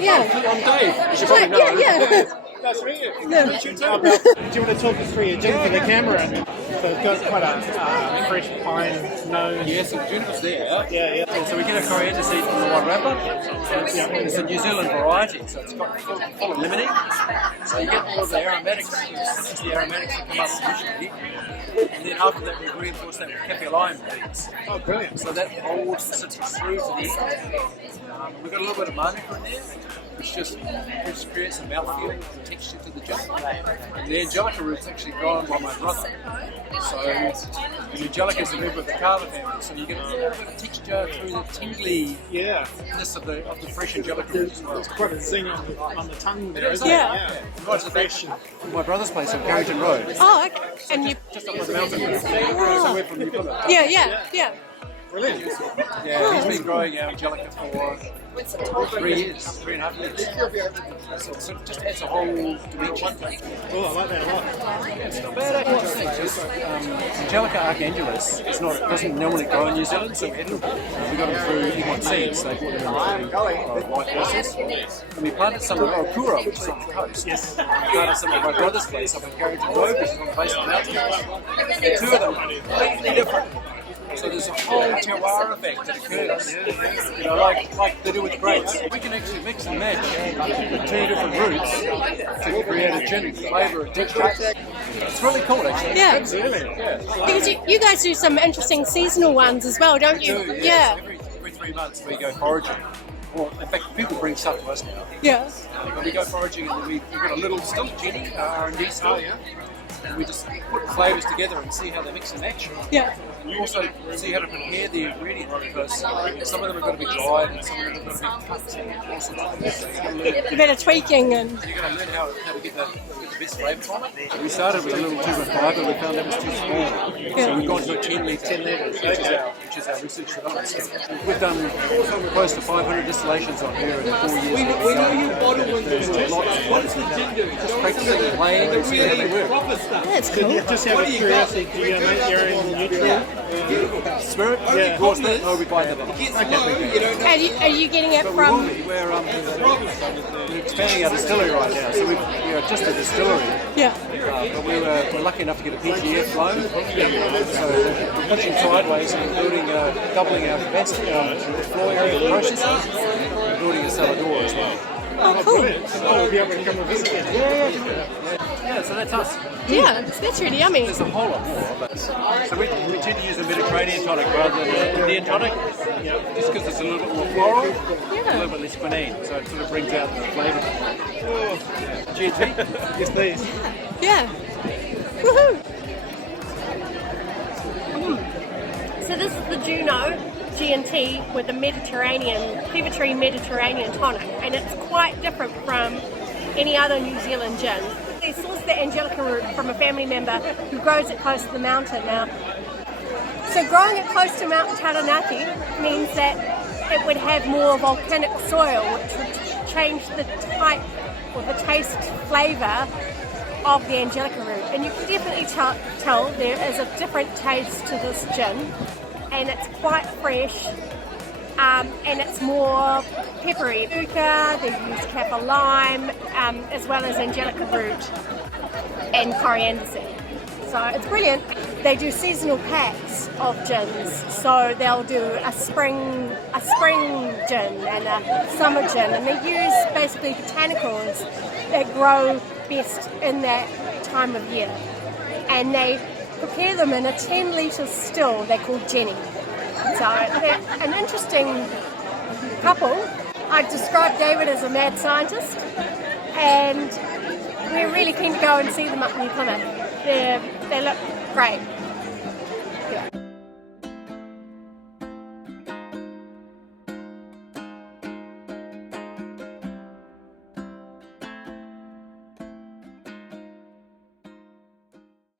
Yeah. I'm Dave. You should probably know. Yeah. Nice to meet you. Yeah. Nice to meet you too. Do you want to talk us through your gin for the camera? So it's got quite a fresh pine nose. Yes, the Juno's there. Yeah. And so we get a coriander seed from the white wrapper. It's a New Zealand variety, so it's got full of lemony. So you get all of the aromatics, the aromatics that come up initially. And then after that, we reinforce that with kaffir lime beans. Oh, brilliant. So that holds the citrus through to the end. We've got a little bit of manuka in there, which just creates a mouthfeel and texture to the gin. And the angelica root's actually grown by my brother. So the angelica is a member of the Carver family, so you get a little bit of texture through the tingliness of the fresh angelica root as well. It's quite a zing on the tongue there, isn't Yeah. it? Right to the back of my brother's place on Carrington Road. Oh, okay. And you. Just up on the mountain. So we're from New Zealand. Yeah. Brilliant. Yeah, he's been growing our angelica for 3 years, 3.5 years. So it just adds a whole dimension. Oh, I like that a lot. It's not bad actually. Angelica archangelis doesn't normally grow in New Zealand, so we got them through Egmont Seeds. They brought them through white horses. And we planted some of Okura, which is on the coast. Yes. We planted some at my brother's place up in Carrington Road, which is on the base of the mountain. The two of them are completely different. So there's a whole terroir effect that occurs, you know, like they do with grapes. We can actually mix and match the two different roots to create a gin flavour and texture. It's really cool, actually. Yeah. Absolutely. Because you guys do some interesting seasonal ones as well, don't you? Yeah. Every 3 months we go foraging. Well, in fact, people bring stuff to us now. Yeah. But we go foraging and then we've got a little still Jenny, R&D still. And we just put flavours together and see how they mix and match. Yeah. And also see how to prepare the ingredients, because some of them have got to be dried and some of them have got to be cut and all sorts of things. A bit of tweaking and. You've got to learn how to get the best flavour from it. We started with a little 2.5, but we found that was too small. So we've gone to a 10 litres, which is our research development stuff. We've done close to 500 distillations on here in 4 years. We know you bottle when there's What's the gin doing? just practicing playing and seeing how they work. Proper stuff. That's So cool. just out of curiosity, do you make your own neutral? Spirit? Of course, no, we buy them. Are you getting it from? We're expanding our distillery right now, so we're just a distillery. Yeah. But we're lucky enough to get a PGF loan, so we're pushing sideways and doubling our capacity, the floor area for processing, and building a cellar door as well. Oh, cool. We'll be able to come and visit you. Yeah, so that's us. Yeah, that's really yummy. There's a whole lot more, but so we tend to use a Mediterranean tonic rather than an Indian tonic, just because it's a little bit more floral, a little bit less quinine, so it sort of brings out the flavour. Cheers, Pete. Yes, please. Yeah. Woohoo! So this is the Juno G&T with the Fever Tree Mediterranean tonic, and it's quite different from any other New Zealand gin. They source the angelica root from a family member who grows it close to the mountain now. So growing it close to Mount Taranaki means that it would have more volcanic soil, which would change the type or the taste flavour of the angelica root. And you can definitely tell there is a different taste to this gin, and it's quite fresh, and it's more peppery. They use kaffir lime, as well as angelica root and coriander seed. So it's brilliant. They do seasonal packs of gins, so they'll do a spring gin and a summer gin, and they use basically botanicals that grow best in that time of year, and they prepare them in a 10 litre still they call Jenny. So they're an interesting couple. I've described David as a mad scientist, and we're really keen to go and see them up in New Plymouth. They look great.